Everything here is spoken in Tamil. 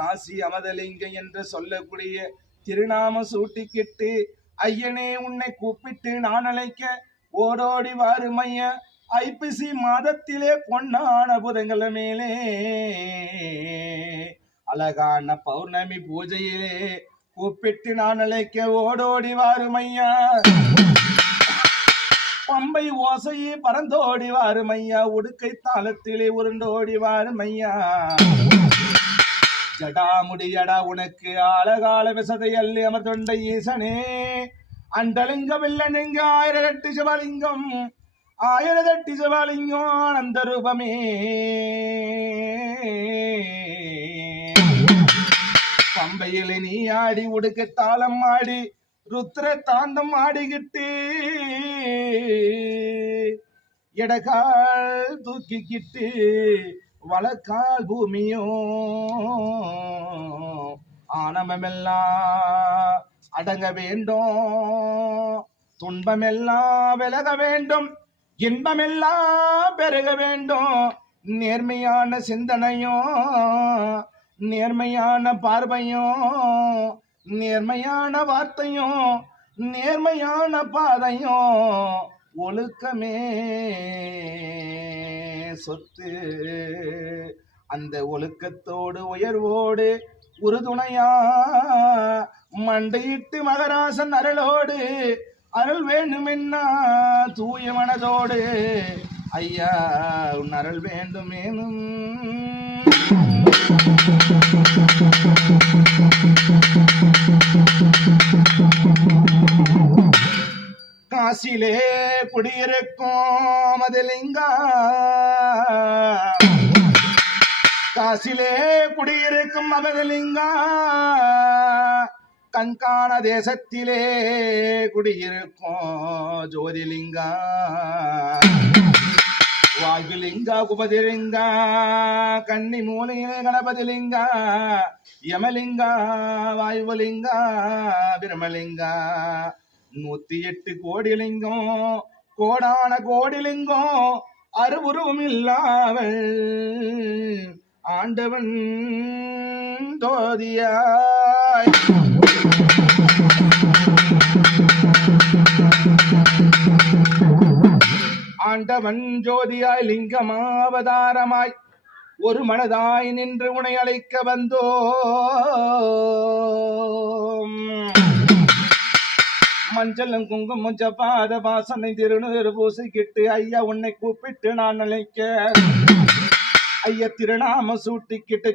காசி அமதலிங்கம் என்று சொல்லக்கூடிய திருநாம சூட்டிக்கிட்டு ஐயனே உன்னை கூப்பிட்டு நான் அழைக்க ஓடோடி வாருமையா ஐப்பசி மாதத்திலே பொன்னான புதங்கள மேலே அழகான பௌர்ணமி பூஜையிலே கூப்பிட்டு நான் அழைக்க ஓடோடி வாருமையா பம்பை ஓசையே பறந்தோடி வாருமையா உடுக்கை தாளத்திலே உருண்டோடி வாருமையா ஜடாமுடியடா உனக்கு ஆழகால விசதை அல்லி அமர் தொண்டை ஈசனே அண்டலிங்க வில்லனிங்க 1008 சிவலிங்கம் 1008 சிவலிங்கம் ஆனந்த ரூபமே பம்பையில் நீ ஆடி உடுக்க தாளம் ஆடி ருத்ர தாண்டம் ஆடிக்கிட்டு எடகால் தூக்கிக்கிட்டு வளக்கால் பூமியோ ஆனமெல்லாம் அடங்க வேண்டும் துன்பமெல்லாம் விலக வேண்டும் இன்பமெல்லாம் பெருக வேண்டும் நேர்மையான சிந்தனையும் நேர்மையான பார்வையும் நேர்மையான வார்த்தையும் நேர்மையான பாதையும் ஒழுக்கமே சொத்து அந்த ஒழுக்கத்தோடு உயர்வோடு உறுதுணையா மண்டையிட்டு மகராசன் அருளோடு அருள் வேண்டுமென்னா தூய மனதோடு ஐயா உன் அருள் வேண்டுமேனும் காசிலே குடியிருக்கும் மதலிங்கா காசிலே குடியிருக்கும் மதலிங்கா கண்காண தேசத்திலே குடியிருக்கும் ஜோதிலிங்கா வாழ்விலிங்கா குபதிலிங்கா கன்னி மூலையிலே கணபதிலிங்கா யமலிங்கா வாயுவலிங்கா பிரமலிங்கா 108 கோடி லிங்கம் கோடான கோடி லிங்கம் அருவுருவம் இல்லாமல் ஆண்டவன் ஜோதியாய் ஆண்டவன் ஜோதியாய் லிங்கமாவதாரமாய் ஒரு மனதாய் நின்று உனை அழைக்க வந்தோ மஞ்சளும் குங்குமம் ஜபாத வாசனை திருநூறு பூசிக்கிட்டு ஐயா உன்னை கூப்பிட்டு நான் அழைக்க ஐயா திருநாம சூட்டிக்கிட்டு